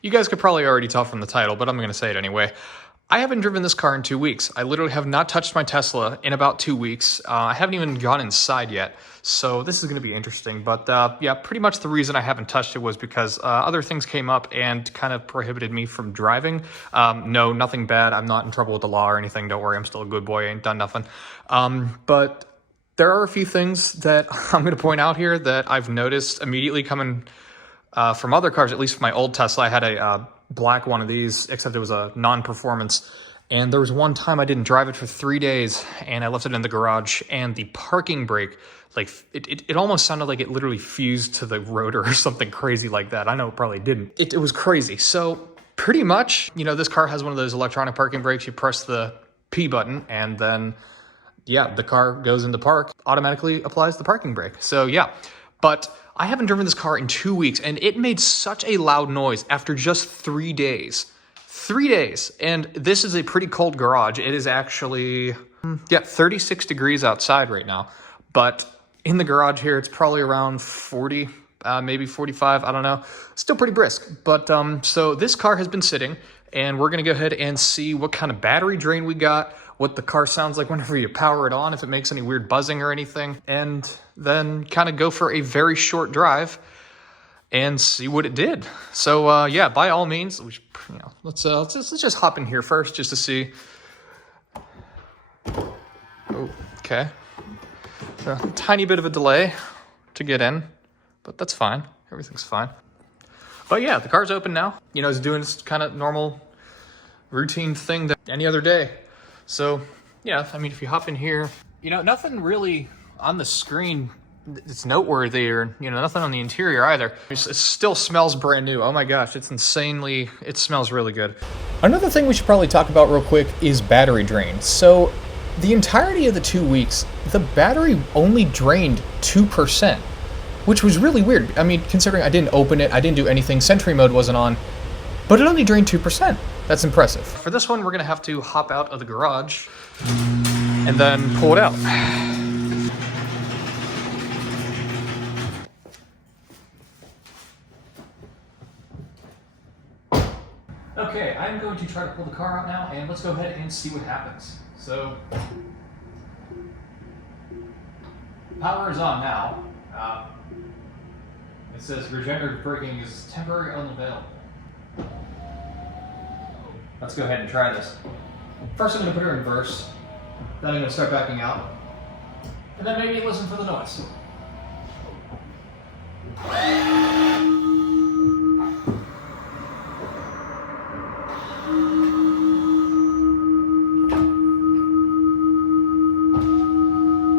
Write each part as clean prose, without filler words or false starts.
You guys could probably already tell from the title, but I'm going to say it anyway. I haven't driven this car in 2 weeks. I literally have not touched my Tesla in about 2 weeks. I haven't even gone inside yet, so this is going to be interesting. But yeah, pretty much the reason I haven't touched it was because other things came up and kind of prohibited me from driving. No, nothing bad. I'm not in trouble with the law or anything. Don't worry, I'm still a good boy. I ain't done nothing. But there are a few things that I'm going to point out here that I've noticed immediately coming from other cars. At least for my old Tesla, I had a black one of these, except it was a non-performance. And there was one time I didn't drive it for 3 days, and I left it in the garage, and the parking brake, like, it almost sounded like it literally fused to the rotor or something crazy like that. I know it probably didn't. It was crazy. So pretty much, you know, this car has one of those electronic parking brakes. You press the P button, and then, yeah, the car goes into park, automatically applies the parking brake. So yeah, but I haven't driven this car in 2 weeks, and it made such a loud noise after just 3 days. 3 days, and this is a pretty cold garage. It is actually, yeah, 36 degrees outside right now, but in the garage here, it's probably around 40, maybe 45, I don't know. Still pretty brisk, but so this car has been sitting, and we're gonna go ahead and see what kind of battery drain we got, what the car sounds like whenever you power it on, if it makes any weird buzzing or anything, and then kind of go for a very short drive and see what it did. So yeah, by all means, we should, you know, let's just hop in here first just to see. Oh, okay. So, a tiny bit of a delay to get in, but that's fine. Everything's fine. But yeah, the car's open now. You know, it's doing its kind of normal routine thing that any other day. So yeah, I mean, if you hop in here, you know, nothing really on the screen it's noteworthy, or, you know, nothing on the interior either. It still smells brand new. Oh my gosh, it smells really good. Another thing we should probably talk about real quick is battery drain. So the entirety of the 2 weeks, the battery only drained 2%, which was really weird. I mean, considering I didn't open it, I didn't do anything, Sentry mode wasn't on, but it only drained 2%. That's impressive. For this one, we're gonna have to hop out of the garage and then pull it out. Okay, I'm going to try to pull the car out now, and let's go ahead and see what happens. So, power is on now. It says regenerative braking is temporarily unavailable. Let's go ahead and try this. First I'm going to put her in reverse, then I'm going to start backing out, and then maybe listen for the noise.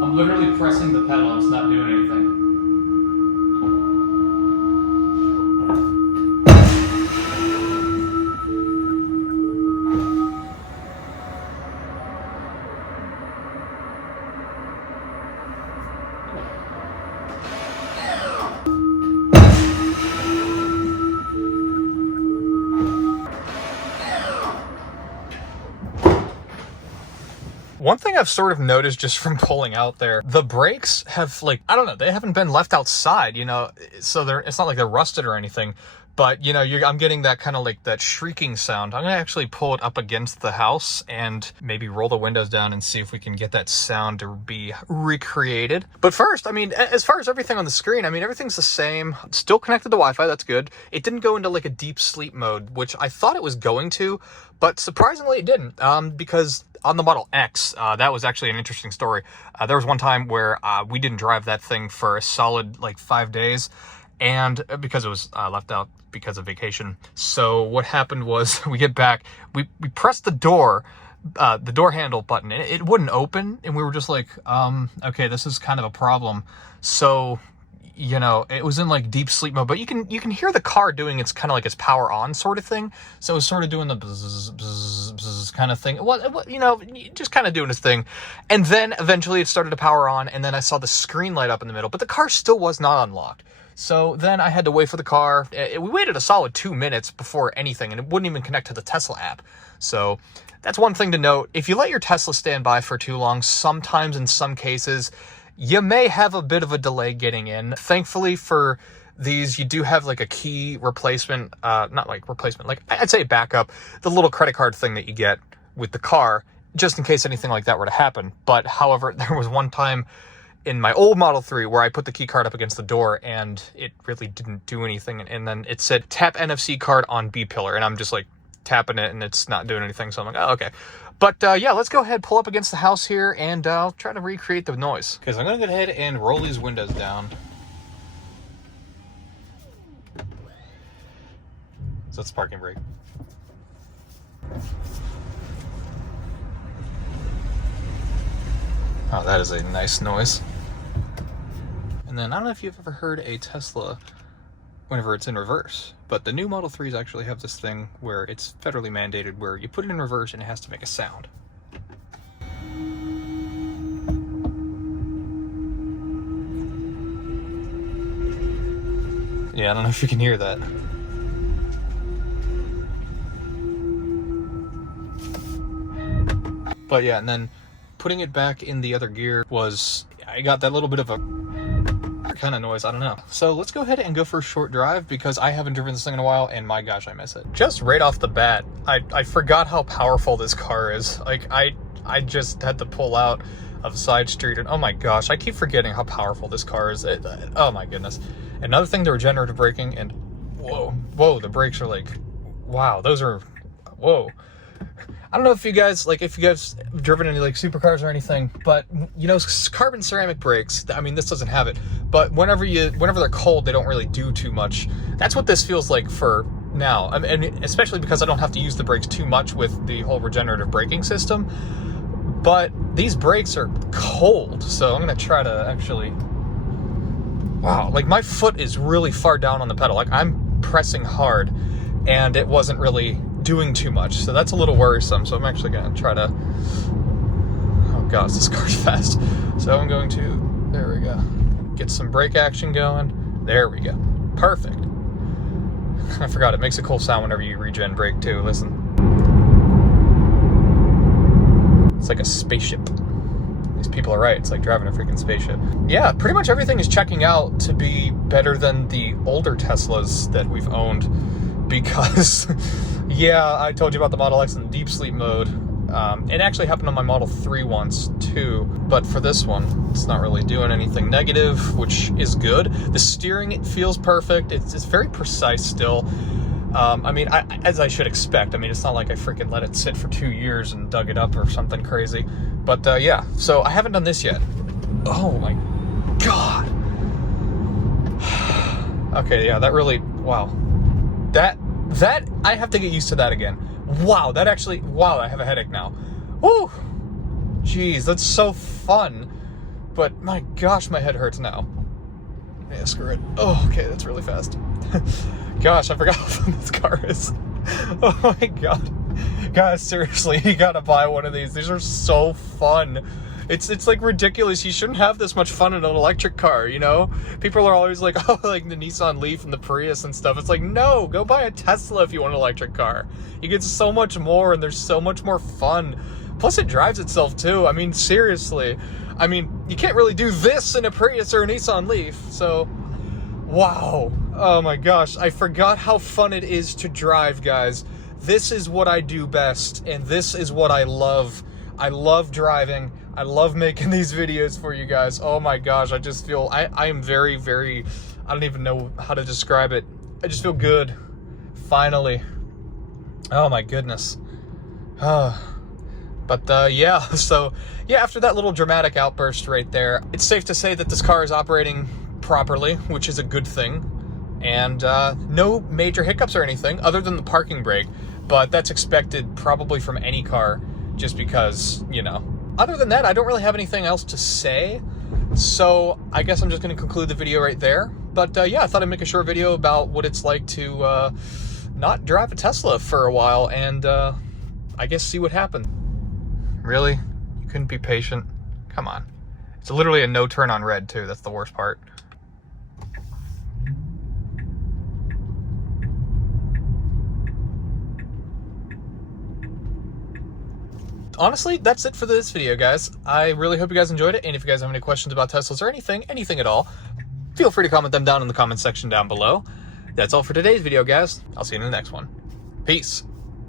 I'm literally pressing the pedal and it's not doing anything. One thing I've sort of noticed just from pulling out there, the brakes have, like, I don't know, they haven't been left outside, you know, so it's not like they're rusted or anything, but, you know, I'm getting that kind of like that shrieking sound. I'm going to actually pull it up against the house and maybe roll the windows down and see if we can get that sound to be recreated. But first, I mean, as far as everything on the screen, I mean, everything's the same. Still connected to Wi-Fi, that's good. It didn't go into like a deep sleep mode, which I thought it was going to, but surprisingly it didn't, because on the Model X, that was actually an interesting story. There was one time where we didn't drive that thing for a solid like 5 days, and because it was left out because of vacation. So what happened was we get back, we pressed the door handle button, and it wouldn't open, and we were just like, okay, this is kind of a problem. So, you know, it was in like deep sleep mode, but you can hear the car doing its kind of like its power on sort of thing. So it was sort of doing the bzz, bzz, bzz kind of thing. Well, you know, just kind of doing its thing. And then eventually it started to power on, and then I saw the screen light up in the middle, but the car still was not unlocked. So then I had to wait for the car. We waited a solid 2 minutes before anything, and it wouldn't even connect to the Tesla app. So that's one thing to note. If you let your Tesla stand by for too long, sometimes in some cases, you may have a bit of a delay getting in. Thankfully for these, you do have like a key replacement, not like replacement, like I'd say backup, the little credit card thing that you get with the car, just in case anything like that were to happen. But however, there was one time in my old Model 3 where I put the key card up against the door and it really didn't do anything. And then it said tap NFC card on B pillar. And I'm just like tapping it and it's not doing anything. So I'm like, oh, okay. But yeah, let's go ahead, pull up against the house here, and I'll try to recreate the noise. Because I'm going to go ahead and roll these windows down. So it's parking brake. Oh, that is a nice noise. And then I don't know if you've ever heard a Tesla whenever it's in reverse, but the new Model 3s actually have this thing where it's federally mandated where you put it in reverse and it has to make a sound. Yeah, I don't know if you can hear that. But yeah, and then putting it back in the other gear was, I got that little bit of a kind of noise, I don't know. So let's go ahead and go for a short drive because I haven't driven this thing in a while and my gosh, I miss it. Just right off the bat, I forgot how powerful this car is. Like I just had to pull out of a side street and oh my gosh, I keep forgetting how powerful this car is. Oh my goodness. Another thing, the regenerative braking, and whoa, the brakes are like, wow, those are, whoa. I don't know if you guys have driven any like supercars or anything, but you know, carbon ceramic brakes, I mean, this doesn't have it, but whenever they're cold, they don't really do too much. That's what this feels like for now. I mean, and especially because I don't have to use the brakes too much with the whole regenerative braking system, but these brakes are cold. So I'm going to try to actually, wow, like my foot is really far down on the pedal. Like I'm pressing hard and it wasn't really doing too much, so that's a little worrisome. So I'm actually going to try to, oh gosh, this car's fast. So I'm going to, there we go, get some brake action going. There we go, perfect. I forgot, it makes a cool sound whenever you regen brake too. Listen, it's like a spaceship. These people are right, it's like driving a freaking spaceship. Yeah, pretty much everything is checking out to be better than the older Teslas that we've owned, because yeah, I told you about the Model X in deep sleep mode. It actually happened on my Model 3 once too, but for this one, it's not really doing anything negative, which is good. The steering, it feels perfect. It's very precise still. I mean, as I should expect. I mean, it's not like I freaking let it sit for 2 years and dug it up or something crazy. But yeah, so I haven't done this yet. Oh my God. Okay, yeah, that really, wow. That, I have to get used to that again. Wow, that actually, wow, I have a headache now. Woo! Jeez, that's so fun. But my gosh, my head hurts now. Yeah, screw it. Oh, okay, that's really fast. Gosh, I forgot how fun this car is. Oh my God. Guys, seriously, you gotta buy one of these. These are so fun. It's like ridiculous. You shouldn't have this much fun in an electric car, you know? People are always like, oh, like the Nissan Leaf and the Prius and stuff. It's like, no, go buy a Tesla if you want an electric car. You get so much more and there's so much more fun. Plus it drives itself too. I mean, seriously. I mean, you can't really do this in a Prius or a Nissan Leaf. So, wow. Oh my gosh. I forgot how fun it is to drive, guys. This is what I do best, and this is what I love. I love driving. I love making these videos for you guys. Oh my gosh, I just feel, I am very, very, I don't even know how to describe it. I just feel good. Finally. Oh my goodness. But yeah, so yeah, after that little dramatic outburst right there, it's safe to say that this car is operating properly, which is a good thing. And no major hiccups or anything other than the parking brake, but that's expected probably from any car just because, you know. Other than that, I don't really have anything else to say, so I guess I'm just going to conclude the video right there. But yeah, I thought I'd make a short video about what it's like to not drive a Tesla for a while and I guess see what happened. Really? You couldn't be patient? Come on. It's literally a no turn on red too, that's the worst part. Honestly, that's it for this video, guys. I really hope you guys enjoyed it, and if you guys have any questions about Teslas or anything at all, feel free to comment them down in the comment section down below. That's all for today's video, guys. I'll see you in the next one. Peace.